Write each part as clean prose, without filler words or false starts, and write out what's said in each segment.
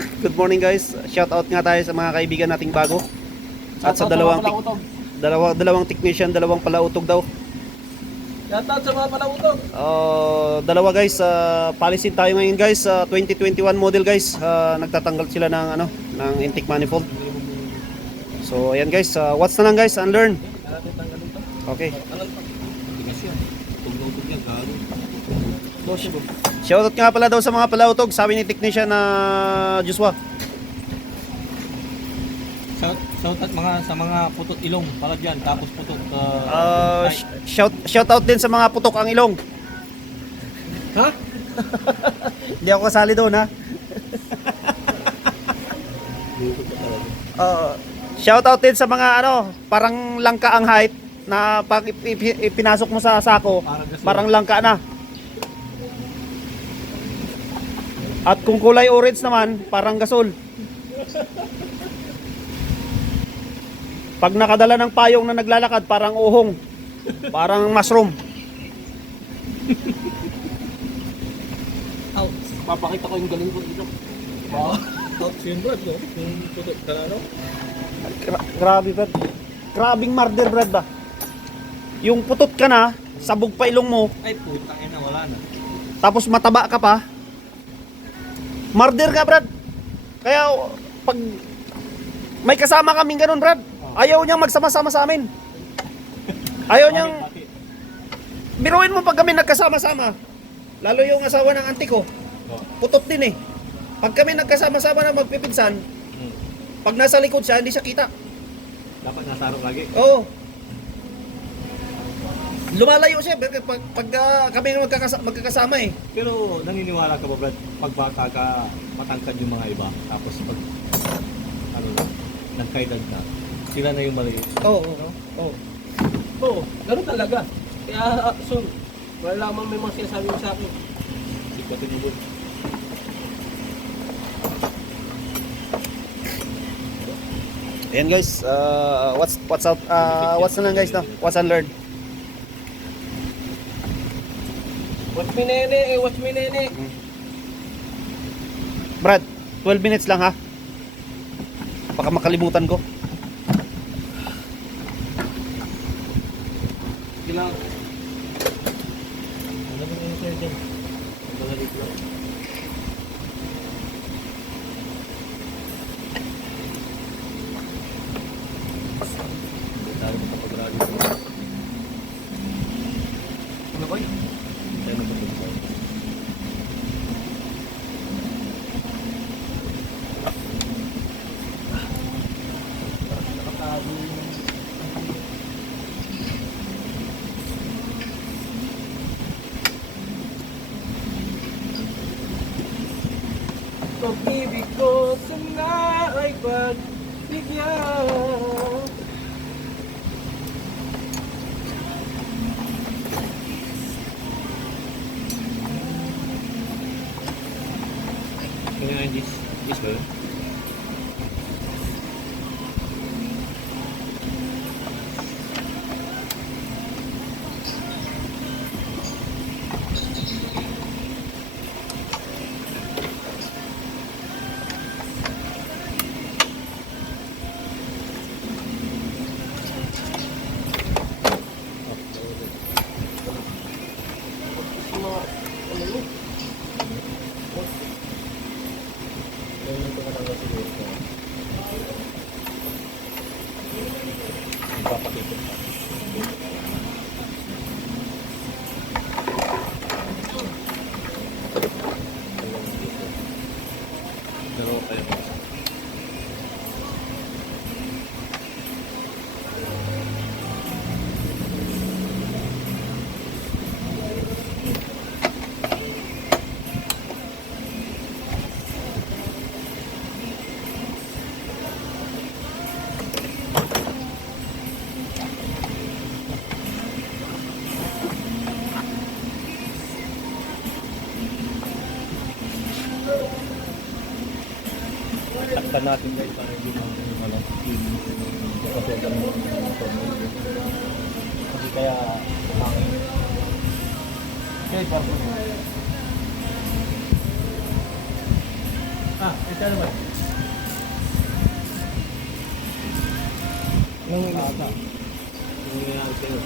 Good morning guys. Shout out nga tayo sa mga kaibigan nating bago. At sa dalawang technician, dalawang palautog daw. Shout out sa mga palautog. Dalawa guys, palisin tayo ngayon guys, 2021 model guys. Nagtatanggal sila ng ng intake manifold. So ayan guys, watch na lang guys, unlearn. Okay. Shoutout nga pala daw sa mga palautog, sabi ni technician na Joshua. Shoutout sa mga putot ilong pala diyan, tapos putot Shoutout din sa mga putok ang ilong. ha? Hindi ako kasali doon ha. Shoutout din sa mga parang langka ang height na pag ipinasok mo sa sako, parang langka na. At kung kulay orange naman, parang gasol. Pag nakadala ng payong na naglalakad, parang uhong. Parang mushroom. Papakita ko yung galing ko dito. Wow. Yung brad, no? Yung putot ka na, no? Grabe, Brad. Grabing murder, Brad ba? Yung putot ka na, sabog pa ilong mo, Ay, puta na, wala na. tapos mataba ka pa. Murder ka, Brad. Kaya, pag may kasama kaming ganun, Brad, ayaw niyang magsama-sama sa amin. Ayaw niyang... Biruin mo pag kami nagkasama-sama. Lalo yung asawa ng auntie ko. Putot din eh. Pag kami nagkasama-sama na magpipinsan, pag nasa likod siya, hindi siya kita. Dapat nasa harap lagi. Oo. Lumalayo siya pag kami magkakasama eh. Pero naniniwala ka ba, Brad, pag bata ka, matangkad yung mga iba, tapos pag, nagkaedad na, sila na yung maliit. Oo. Oo, ganun talaga. Kaya, so, wala lamang may mga sinasabi mo sa akin. Hindi ko tinulog. Ayan guys, what's na lang guys, no? What's unlearned? Watch me nene, watch me nene. Brad, 12 minutes lang ha. Baka makalimutan ko. Kailangan. Ano ba yung sir dyan? Malalit lang. Hindi tayo makapag-rally. Ano ba yun? Hindi tayo makapag-rally. Nakatago yung... Pag-ibig ko sana ay pagbigyan. Ano nga yung Gis? Gis ba yun? Ipapakita pa. Dalawa pa yung takpan natin guys para hindi kasi kaya okay, parang Ito ano ba? Nung Bata. Yung nangyayari sa'yo.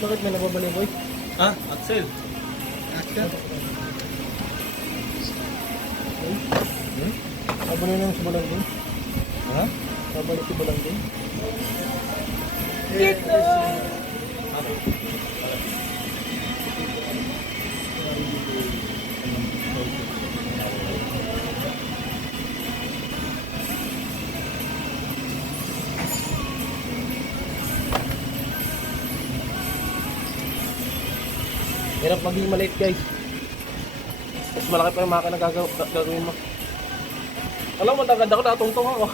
bakit may nababali boy? Axel. Axel? Nabali na yung simulan din? Ha? Nabali simulan din? Hirap maging maliit guys. Mas malaki pa yung makina gagawin mo. Alam mo, tagad ako, natungtong ako.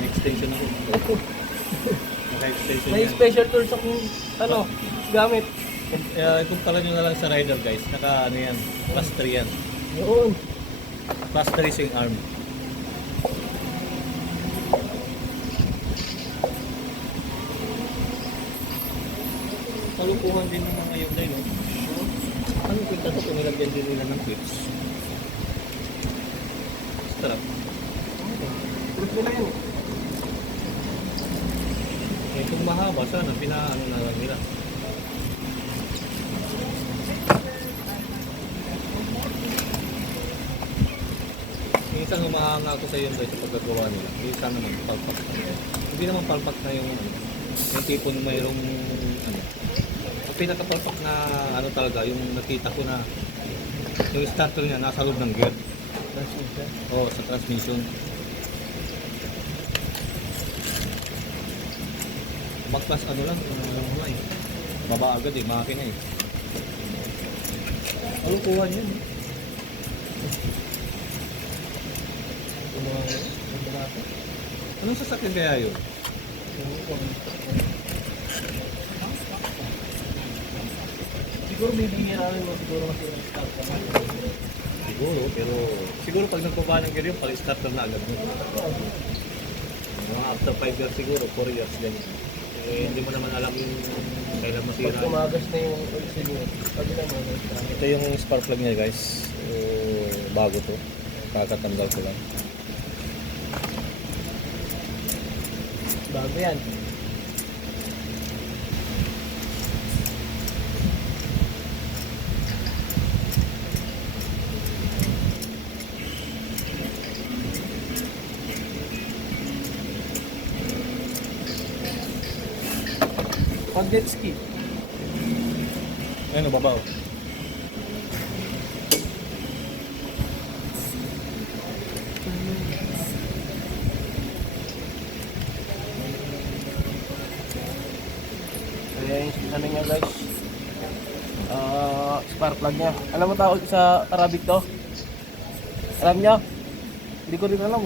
Extension ako. Naka-extension May yan. special tools akong gamit. Kumpara nyo na lang sa rider guys. Naka ano yan. Plus 3 yan. Yun. Plus 3 swing arm. Kalukuhan din ng mga Hyundai, no? Ano yung kwenta to kung nilagyan din nila ng clips? Strap. Proof nila yun. Eh kung mahaba, sana pinaano na lang nila. Minsan humahanga ako sa Hyundai sa paggagawa nila. Minsan naman palpak na. Hindi naman palpak na yung tipo na mayroong ano. Ang pinakapalpak na ano talaga, yung nakita ko na yung starter niya nasa loob ng gear. Oo, sa transmission. Baklas ano lang, baba agad eh, makina eh. Kalukuhan yun eh. Anong sasakyan kaya yun? Siguro may bihira rin mo siguro kasi yung start ka. Siguro, pero siguro pag nagbaba ng gear yun, pag-starter na agad. Mga after 5 years siguro, 4 years ganyan. Eh, hindi mo naman alam yung kailan Pag masira. tumagas na yung oxygen mo, pag naman Ito yung spark plug niya guys. Bago to. Kakatanggal ko lang. bago yan. Pag jet ski, Ano, babaw? ayan yung ano niya guys. Spark plug niya. Alam mo tawag sa Arabic to? Alam niyo? Hindi ko rin alam.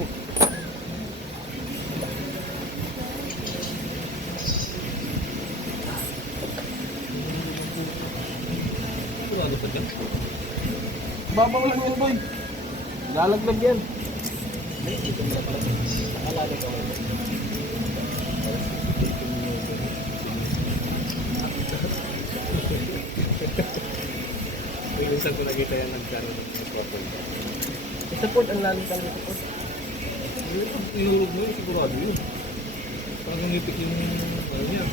Sigurado pa dyan. Babaw lang yan boy. Lalaglag yan. Minsan ko nakita yan nagkaroon ng spark plug. Support ang lalim talaga support. Inurog mo yun, sigurado yun. Parang ngipik yung ano niya.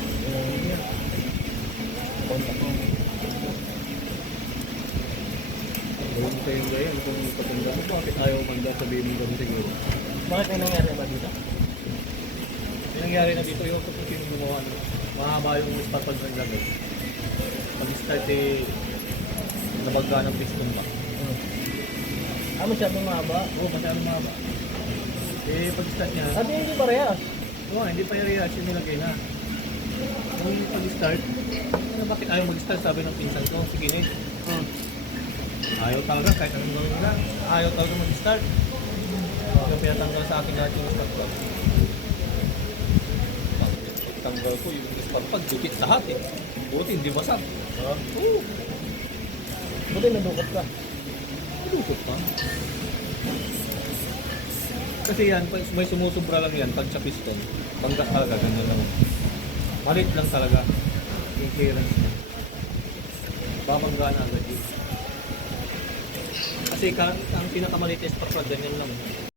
Kontak mo. Gawin mo kayong gaya, ano kung patanda mo, bakit ayaw manda sabihin mo kami siguro? Bakit may nangyari ba dito? Yung nangyari na dito, yung kung sino gumawa na, mahaba yung spark plug ng lagay. Pag-start eh, nabagga ng piston ba? Masyadong mahaba. Oo, masyadong mahaba. Eh, pag-start niya, Sabi hindi parehas. oo, hindi pa yung reaction nilagay na. Nung pag-start, ano, bakit ayaw mag-start? Sabi ng pinsan ko, si Kinig. Ayaw talaga, kahit anong gawin nila. Ayaw talaga mag-start. Yung pinatanggal sa akin lahat yung spark plug. Pagtanggal ko yung spark plug, dukit lahat eh. Buti, hindi basag. Oo, Buti nadukot ka. dukot pa. Kasi yan, pag may sumusubra lang yan, pag sa piston, bangga talaga, ganyan lang. Malit lang talaga yung clearance niya. Babangga na agad yun. Kasi ang pinakamaliit is parang ganyan lang.